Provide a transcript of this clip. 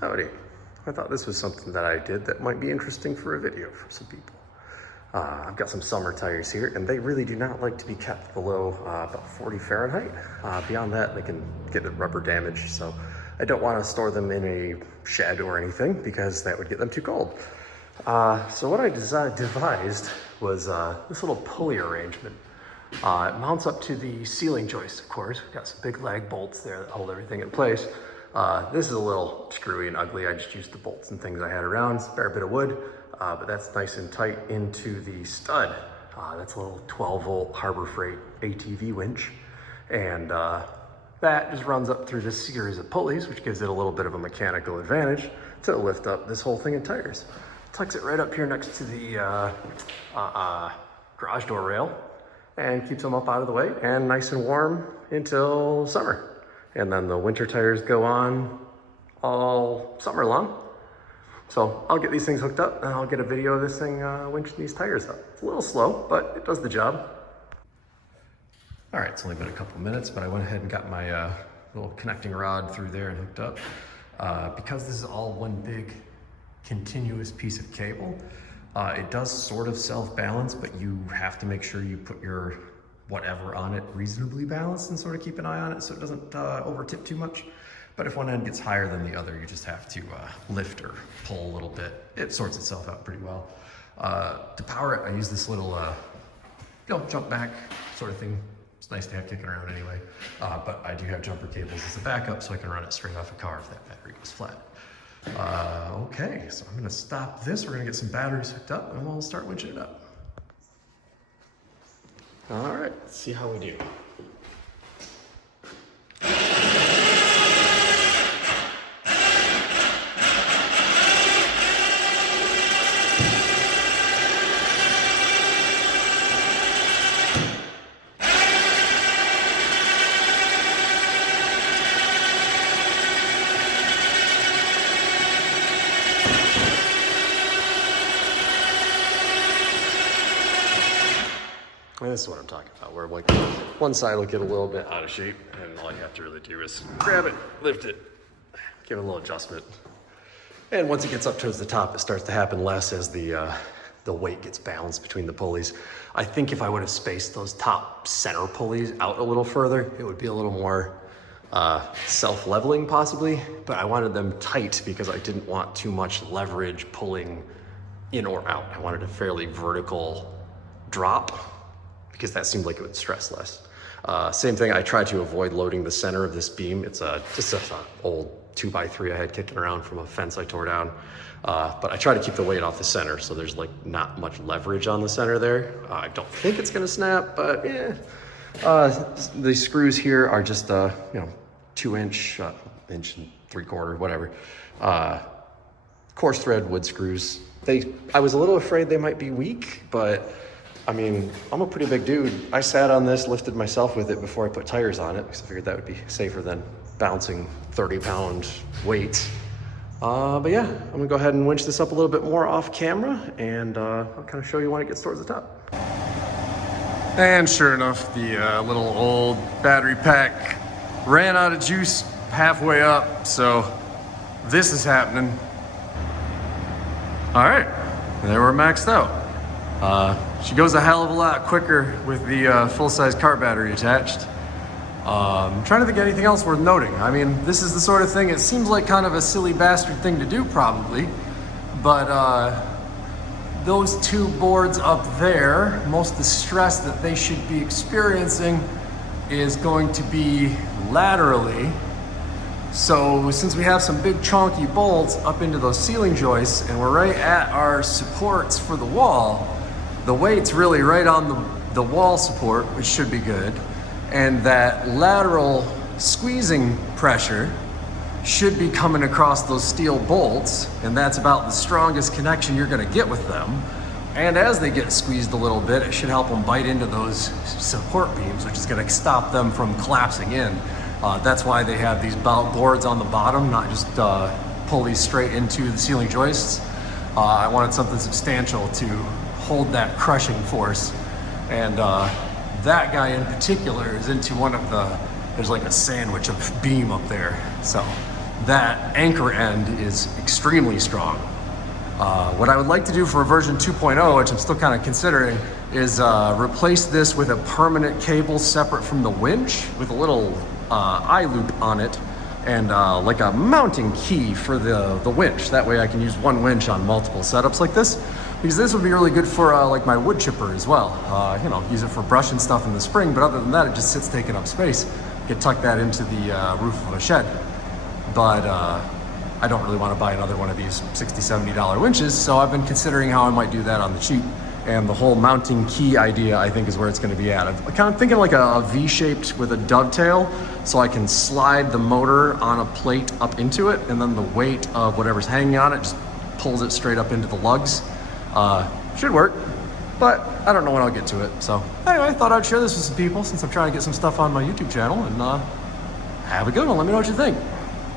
Howdy. I thought this was something that I did that might be interesting for a video for some people. I've got some summer tires here, and they really do not like to be kept below about 40 Fahrenheit. Beyond that, they can get rubber damage, so I don't want to store them in a shed or anything because that would get them too cold. So what I devised was this little pulley arrangement. It mounts up to the ceiling joist, of course. We've got some big lag bolts there that hold everything in place. This is a little screwy and ugly. I just used the bolts and things I had around. It's a fair bit of wood, but that's nice and tight into the stud. That's a little 12-volt Harbor Freight ATV winch. And that just runs up through this series of pulleys, which gives it a little bit of a mechanical advantage to lift up this whole thing in tires. Tucks it right up here next to the garage door rail and keeps them up out of the way and nice and warm until summer. And then the winter tires go on all summer long. So I'll get these things hooked up and I'll get a video of this thing winching these tires up. It's a little slow, but it does the job. All right, it's only been a couple minutes, but I went ahead and got my little connecting rod through there and hooked up. Because this is all one big continuous piece of cable, it does sort of self-balance, but you have to make sure you put your whatever on it reasonably balanced and sort of keep an eye on it so it doesn't over tip too much. But if one end gets higher than the other, you just have to lift or pull a little bit. It sorts itself out pretty well. To power it, I use this little jump back sort of thing. It's nice to have kicking around anyway. But I do have jumper cables as a backup so I can run it straight off a car if that battery goes flat. Okay, so I'm gonna stop this. We're gonna get some batteries hooked up and we'll start winching it up. All right, let's see how we do. And this is what I'm talking about, where like one side will get a little bit out of shape and all you have to really do is grab it, lift it, give it a little adjustment. And once it gets up towards the top, it starts to happen less as the weight gets balanced between the pulleys. I think if I would have spaced those top center pulleys out a little further, it would be a little more self-leveling possibly, but I wanted them tight because I didn't want too much leverage pulling in or out. I wanted a fairly vertical drop, because that seemed like it would stress less. Same thing, I tried to avoid loading the center of this beam. It's just an old 2x3 I had kicking around from a fence I tore down. But I try to keep the weight off the center, so there's like not much leverage on the center there. I don't think it's gonna snap, but yeah. The screws here are just 2-inch, inch and 3/4, whatever. Coarse thread wood screws. I was a little afraid they might be weak, but I mean, I'm a pretty big dude. I sat on this, lifted myself with it before I put tires on it because I figured that would be safer than bouncing 30-pound weights. But yeah, I'm gonna go ahead and winch this up a little bit more off camera and I'll kind of show you when it gets towards the top. And sure enough, the little old battery pack ran out of juice halfway up, so this is happening. All right, there we're maxed out. She goes a hell of a lot quicker with the full-size car battery attached. I'm trying to think of anything else worth noting. I mean, this is the sort of thing, it seems like kind of a silly bastard thing to do probably, but those two boards up there, most of the stress that they should be experiencing is going to be laterally. So since we have some big chunky bolts up into those ceiling joists and we're right at our supports for the wall, the weight's really right on the wall support, which should be good. And that lateral squeezing pressure should be coming across those steel bolts, and that's about the strongest connection you're gonna get with them. And as they get squeezed a little bit, it should help them bite into those support beams, which is gonna stop them from collapsing in. That's why they have these boards on the bottom, not just pull these straight into the ceiling joists. I wanted something substantial to hold that crushing force. And that guy in particular is into one of the, there's like a sandwich of beam up there. So that anchor end is extremely strong. What I would like to do for version 2.0, which I'm still kind of considering, is replace this with a permanent cable separate from the winch with a little eye loop on it, and like a mounting key for the winch. That way I can use one winch on multiple setups like this, because this would be really good for like my wood chipper as well. You know, use it for brushing stuff in the spring, but other than that, it just sits taking up space. You could tuck that into the roof of a shed. But I don't really want to buy another one of these $60, $70 winches, so I've been considering how I might do that on the cheap. And the whole mounting key idea, I think, is where it's going to be at. I'm kind of thinking like a V-shaped with a dovetail, so I can slide the motor on a plate up into it, and then the weight of whatever's hanging on it just pulls it straight up into the lugs. Should work, but I don't know when I'll get to it. So anyway, I thought I'd share this with some people since I'm trying to get some stuff on my YouTube channel, and have a good one. Let me know what you think.